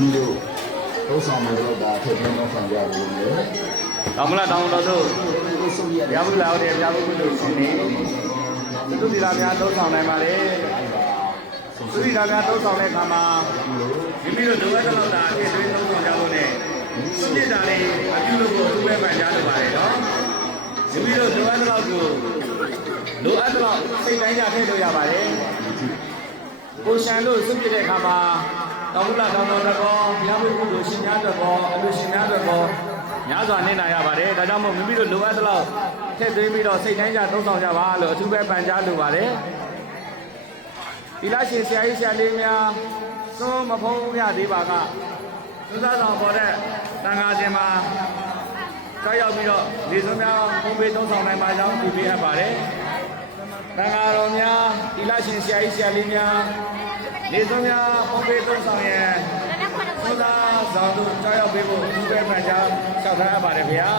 မိတို့သုံးဆောင်မှုတော့ဒါထည့်သွင်းတော့ဆောင်ကြလို့လေ တောင်းမလားတောင်းတော့တို့ရဘူးလားဟုတ်တယ်ရဘူးလို့ရှင်နေသူဒီလာများသုံးဆောင်နိုင်ပါလေသူဒီလာများသုံးဆောင်တဲ့အခါမှာမိမိတို့လိုအပ်တဲ့လောက်သာအပြည့်သွင်းသုံးဆောင်ကြဖို့နဲ့စွန့်ပစ်တာလေးအပြုလို့ကိုသူပဲပန်ကြားလိုပါတယ်နော်မိမိတို့လိုအပ်တဲ့လောက်ကိုလိုအပ်တဲ့လောက်စိတ်တိုင်းကြထည့်လို့ရပါတယ်ကိုရှန်လို့စွန့်ပစ်တဲ့အခါမှာတောင်းလာတောင်းတော်ကောဘုရားဘုရားတို့ရှင်များတို့ကောအလူရှင်များတို့ကောများစွာနေနိုင်ရပါတယ်ဒါကြောင့်မို့မိမိတို့လိုအပ်တဲ့လောက်ထည့်သွင်းပြီးတော့စိတ်တိုင်းကြသုံးဆောင်ကြပါလို့အထူးပဲပန်ကြားလိုပါတယ်ဒီလားရှင်ဆရာကြီးဆရာလေးများသုံးမဖုံးရသေးပါကသုသာဆောင်ပေါ်တဲ့တန်ခါရှင်မှာကြောက်ရောက်ပြီးတော့နေစုံများဖုံးပေးသုံးဆောင်နိုင်ပါကြောင်းပြုပေးအပ်ပါတယ်တန်ခါတော်များဒီလားရှင်ဆရာကြီးဆရာလေးများနေစုံများဖုံးပေးသုံးဆောင်ရင်သုသာဆောင်တို့ကြောက်ရောက်ပေးဖို့အထူးပဲပန်ကြားလျှောက်ထားအပ်ပါတယ်ဗျာ